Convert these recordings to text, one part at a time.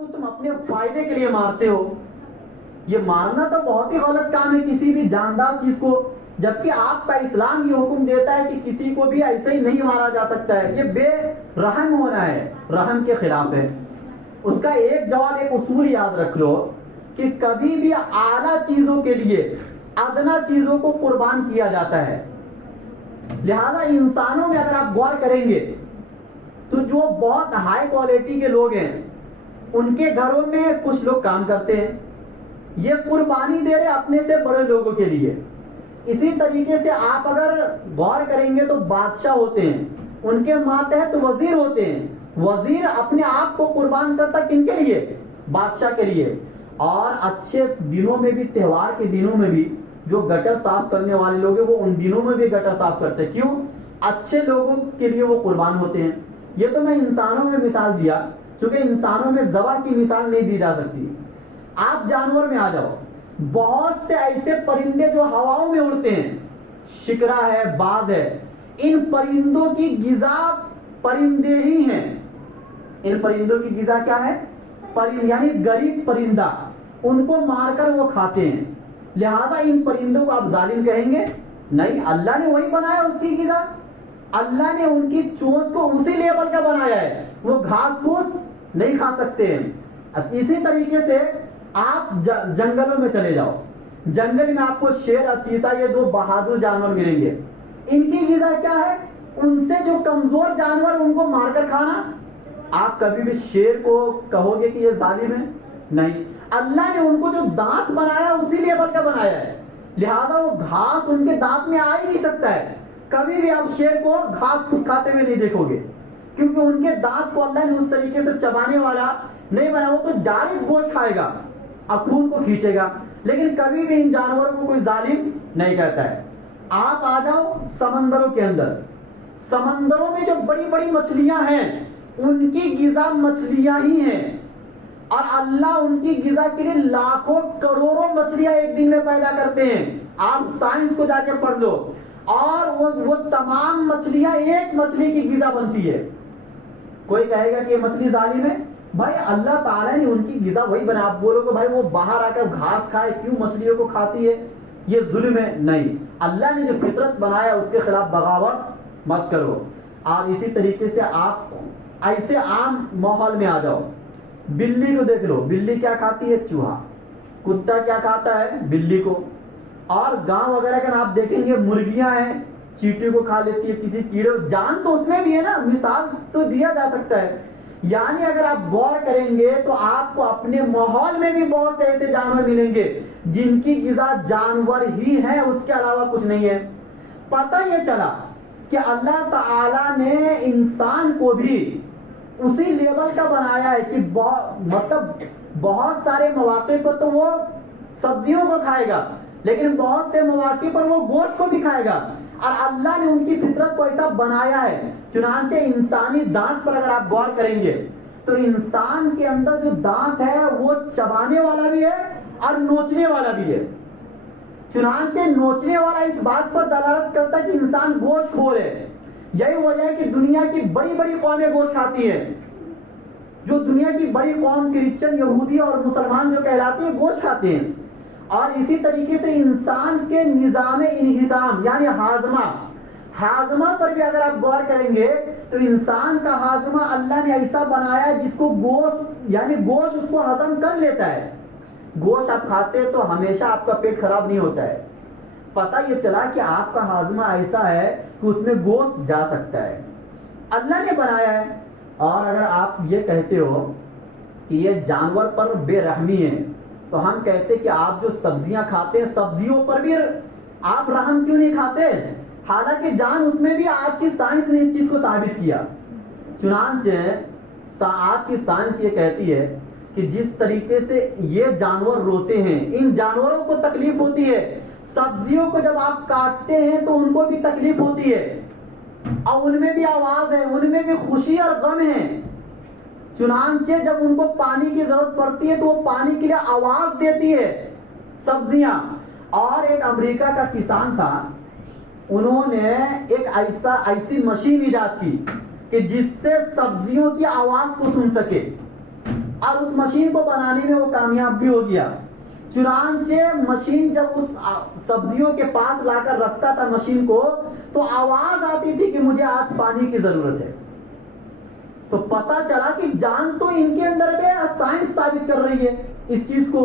کو تم اپنے فائدے کے لیے مارتے ہو. یہ مارنا تو بہت ہی غلط کام ہے کسی بھی جاندار چیز کو، جبکہ آپ کا اسلام یہ حکم دیتا ہے کہ کسی کو بھی ایسے ہی نہیں مارا جا سکتا ہے. یہ بے رحم ہونا ہے، رحم کے خلاف ہے. اس کا ایک جواب، ایک اصول یاد رکھ لو کہ کبھی بھی اعلیٰ چیزوں کے لیے ادنا چیزوں کو قربان کیا جاتا ہے. لہذا انسانوں میں اگر آپ غور کریں گے تو جو بہت ہائی کوالٹی کے لوگ ہیں ان کے گھروں میں کچھ لوگ کام کرتے ہیں، یہ قربانی دے رہے اپنے سے بڑے لوگوں کے لیے. اسی طریقے سے آپ اگر غور کریں گے تو بادشاہ ہوتے ہیں، ان کے ماتحت وزیر ہوتے ہیں. وزیر اپنے آپ کو قربان کرتا کن کے لیے؟ بادشاہ کے لیے. اور اچھے دنوں میں بھی، تہوار کے دنوں میں بھی جو گٹر صاف کرنے والے لوگ ہیں وہ ان دنوں میں بھی گٹر صاف کرتے. کیوں؟ اچھے لوگوں کے لیے وہ قربان ہوتے ہیں. یہ تو میں انسانوں میں مثال دیا، چونکہ انسانوں میں ذبح کی مثال نہیں دی جا سکتی. آپ جانور میں آ جاؤ، بہت سے ایسے پرندے جو ہواؤں میں اڑتے ہیں، شکرا ہے، باز ہے، ان پرندوں کی غذا پرندے ہی ہیں. ان پرندوں کی غذا کیا ہے؟ یعنی غریب پرندہ، ان کو مار کر وہ کھاتے ہیں. لہذا ان پرندوں کو آپ ظالم کہیں گے؟ نہیں، اللہ نے وہی بنایا اس کی غذا. اللہ نے ان کی چونچ کو اسی لیول کا بنایا ہے، وہ گھاس پھوس نہیں کھا سکتے ہیں. اسی طریقے سے آپ جنگلوں میں چلے جاؤ، جنگل میں آپ کو شیر اور چیتا، یہ دو بہادر جانور ملیں گے. ان کی غذا کیا ہے؟ ان سے جو کمزور جانور ان کو مار کر کھانا. آپ کبھی بھی شیر کو کہو گے کہ یہ ظالم ہے؟ نہیں. اللہ نے ان کو جو دانت بنایا اسی لیول کا بنایا ہے، لہذا وہ گھاس ان کے دانت میں آ ہی نہیں سکتا ہے. کبھی بھی آپ شیر کو گھاس پھوس کھاتے ہوئے نہیں دیکھو گے، کیونکہ ان کے دانت کو اللہ نے اس طریقے سے چبانے والا نہیں بنا. وہ تو ڈائریکٹ گوشت کھائے گا اور خون کو کھینچے گا. لیکن کبھی بھی ان جانوروں کو کوئی ظالم نہیں کہتا ہے. آپ آ جاؤ سمندروں کے اندر، سمندروں میں جو بڑی بڑی مچھلیاں ہیں ان کی غذا مچھلیاں ہی ہیں، اور اللہ ان کی غذا کے لیے لاکھوں کروڑوں مچھلیاں ایک دن میں پیدا کرتے ہیں. آپ سائنس کو جا کے پڑھ لو، اور وہ تمام مچھلیاں ایک مچھلی کی غذا بنتی ہے. کوئی کہے گا کہ یہ مچھلی ظالم ہے؟ بھائی اللہ تعالیٰ نے ان کی غذا وہی بنا. آپ بولو کہ بھائی وہ باہر آ کر گھاس کھائے، کیوں مچھلیوں کو کھاتی ہے، یہ ظلم ہے؟ نہیں، اللہ نے جو فطرت بنایا اس کے خلاف بغاوت مت کرو. اور اسی طریقے سے آپ ایسے عام ماحول میں آ جاؤ، بلی کو دیکھ لو، بلی کیا کھاتی ہے؟ چوہا. کتا کیا کھاتا ہے؟ بلی کو. اور گاؤں وغیرہ کا آپ دیکھیں گے مرغیاں ہیں، چیٹی کو کھا لیتی ہے، کسی کیڑے، جان تو اس میں بھی ہے نا، مثال تو دیا جا سکتا ہے. یعنی اگر آپ غور کریں گے تو آپ کو اپنے ماحول میں بھی بہت سے ایسے جانور ملیں گے جن کی غذا جانور ہی ہے، اس کے علاوہ کچھ نہیں ہے. پتہ یہ چلا کہ اللہ تعالی نے انسان کو بھی اسی لیول کا بنایا ہے کہ مطلب بہت سارے مواقع پر تو وہ سبزیوں کو کھائے گا، لیکن بہت سے مواقع پر وہ گوشت کو بھی کھائے گا. اور اللہ نے ان کی فطرت کو ایسا بنایا ہے. چنانچہ انسانی دانت پر اگر آپ غور کریں گے تو انسان کے اندر جو دانت ہے وہ چبانے والا بھی ہے اور نوچنے والا بھی ہے. چنانچہ نوچنے والا اس بات پر دلالت کرتا ہے کہ انسان گوشت خور ہے. یہی وجہ ہے کہ دنیا کی بڑی بڑی قومیں گوشت کھاتی ہیں. جو دنیا کی بڑی قوم کرسچن، یہودی اور مسلمان جو کہلاتی ہیں گوشت کھاتے ہیں. اور اسی طریقے سے انسان کے نظام انہضام یعنی ہاضمہ پر بھی اگر آپ غور کریں گے تو انسان کا ہاضمہ اللہ نے ایسا بنایا جس کو گوشت یعنی گوشت اس کو ہضم کر لیتا ہے. گوشت آپ کھاتے ہیں تو ہمیشہ آپ کا پیٹ خراب نہیں ہوتا ہے. پتہ یہ چلا کہ آپ کا ہاضمہ ایسا ہے کہ اس میں گوشت جا سکتا ہے، اللہ نے بنایا ہے. اور اگر آپ یہ کہتے ہو کہ یہ جانور پر بے رحمی ہے تو ہم کہتے کہ آپ جو سبزیاں کھاتے ہیں سبزیوں پر بھی آپ رحم کیوں نہیں کھاتے؟ حالانکہ جان اس میں بھی آج کی سائنس نے اس چیز کو ثابت کیا. چنانچہ آج کی سائنس یہ کہتی ہے کہ جس طریقے سے یہ جانور روتے ہیں، ان جانوروں کو تکلیف ہوتی ہے. سبزیوں کو جب آپ کاٹتے ہیں تو ان کو بھی تکلیف ہوتی ہے، اور ان میں بھی آواز ہے، ان میں بھی خوشی اور غم ہے. چنانچہ جب ان کو پانی کی ضرورت پڑتی ہے تو وہ پانی کے لیے آواز دیتی ہے سبزیاں. اور ایک امریکہ کا کسان تھا، انہوں نے ایک ایسی مشین ایجاد کی کہ جس سے سبزیوں کی آواز کو سن سکے. اور اس مشین کو بنانے میں وہ کامیاب بھی ہو گیا. چنانچہ مشین جب اس سبزیوں کے پاس لا کر رکھتا تھا مشین کو تو آواز آتی تھی کہ مجھے آج پانی کی ضرورت ہے. تو پتا چلا کہ جان تو ان کے اندر بھی سائنس ثابت کر رہی ہے اس چیز کو.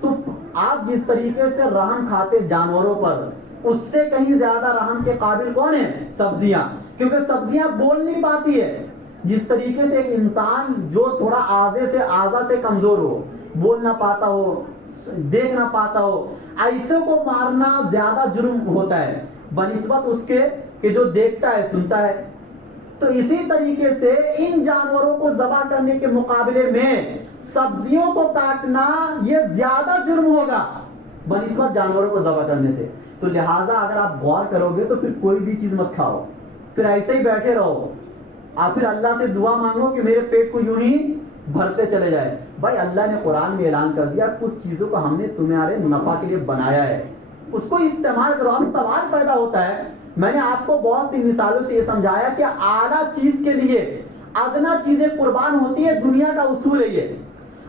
تو آپ جس طریقے سے رحم کھاتے جانوروں پر، اس سے کہیں زیادہ رحم کے قابل کون ہے؟ سبزیاں. کیونکہ سبزیاں بول نہیں پاتی ہے. جس طریقے سے ایک انسان جو تھوڑا اعضا سے کمزور ہو، بول نہ پاتا ہو، دیکھ نہ پاتا ہو، ایسے کو مارنا زیادہ جرم ہوتا ہے بنسبت اس کے کہ جو دیکھتا ہے، سنتا ہے. تو اسی طریقے سے ان جانوروں کو ذبح کرنے کے مقابلے میں سبزیوں کو کاٹنا یہ زیادہ جرم ہوگا بنسبت جانوروں کو ذبح کرنے سے. تو لہٰذا اگر آپ غور کرو گے تو پھر کوئی بھی چیز مت کھاؤ، پھر ایسے ہی بیٹھے رہو اور پھر اللہ سے دعا مانگو کہ میرے پیٹ کو یوں ہی بھرتے چلے جائے. بھائی اللہ نے قرآن میں اعلان کر دیا کچھ چیزوں کو ہم نے تمہارے نفع کے لیے بنایا ہے، اس کو استعمال کرو. اب سوال پیدا ہوتا ہے، میں نے آپ کو بہت سی مثالوں سے یہ سمجھایا کہ اعلیٰ چیز کے لیے ادنا چیزیں قربان ہوتی ہے. دنیا کا اصول ہے یہ،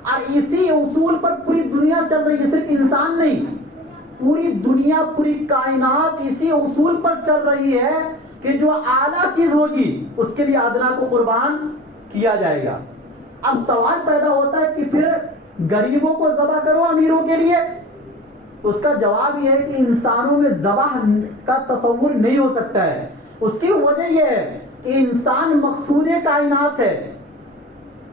اور اسی اصول پر پوری دنیا چل رہی ہے. صرف انسان نہیں، پوری دنیا، پوری کائنات اسی اصول پر چل رہی ہے کہ جو اعلیٰ چیز ہوگی اس کے لیے ادنا کو قربان کیا جائے گا. اب سوال پیدا ہوتا ہے کہ پھر غریبوں کو ذبح کرو امیروں کے لیے. اس کا جواب یہ ہے کہ انسانوں میں ذبح کا تصور نہیں ہو سکتا ہے. اس کی وجہ یہ ہے کہ انسان مقصود کائنات ہے،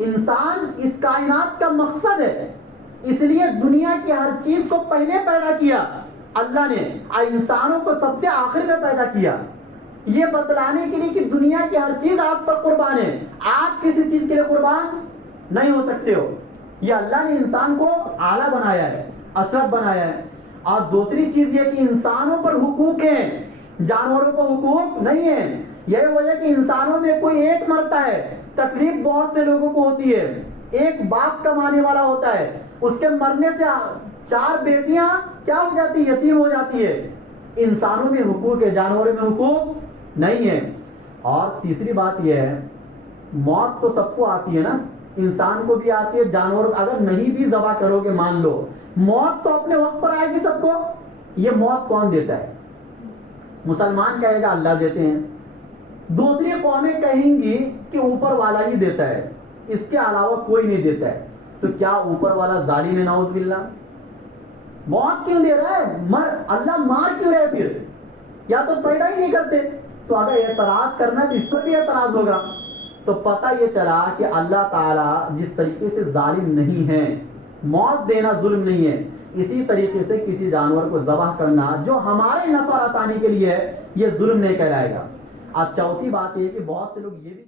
انسان اس کائنات کا مقصد ہے. اس لیے دنیا کی ہر چیز کو پہلے پیدا کیا اللہ نے اور انسانوں کو سب سے آخر میں پیدا کیا، یہ بتلانے کے لیے کہ دنیا کی ہر چیز آپ پر قربان ہے، آپ کسی چیز کے لیے قربان نہیں ہو سکتے ہو. یہ اللہ نے انسان کو اعلیٰ بنایا ہے، اشرف بنایا ہے. اور دوسری چیز یہ کہ انسانوں پر حقوق ہیں، جانوروں کو حقوق نہیں ہے. یہی وجہ کہ انسانوں میں کوئی ایک مرتا ہے، تکلیف بہت سے لوگوں کو ہوتی ہے. ایک باپ کمانے والا ہوتا ہے، اس کے مرنے سے 4 بیٹیاں کیا ہو جاتی، یتیم ہو جاتی ہے. انسانوں میں حقوق ہے، جانوروں میں حقوق نہیں ہے. اور تیسری بات یہ ہے، موت تو سب کو آتی ہے نا، انسان کو بھی آتی ہے، جانور اگر نہیں بھی ذبح کرو گے مان لو، موت تو اپنے وقت پر آئے گی سب کو. یہ موت کون دیتا ہے؟ مسلمان کہے گا اللہ دیتے ہیں، دوسری قومیں کہیں گی کہ اوپر والا ہی دیتا ہے، اس کے علاوہ کوئی نہیں دیتا ہے. تو کیا اوپر والا ظالم ہے؟ نعوذ باللہ. موت کیوں دے رہا ہے؟ اللہ مار کیوں رہے پھر؟ یا تو پیدا ہی نہیں کرتے. تو اگر اعتراض کرنا تو اس پر بھی اعتراض ہوگا. تو پتہ یہ چلا کہ اللہ تعالیٰ جس طریقے سے ظالم نہیں ہے، موت دینا ظلم نہیں ہے، اسی طریقے سے کسی جانور کو ذبح کرنا جو ہمارے نفع آسانی کے لیے ہے، یہ ظلم نہیں کہلائے گا. اب چوتھی بات یہ کہ بہت سے لوگ یہ بھی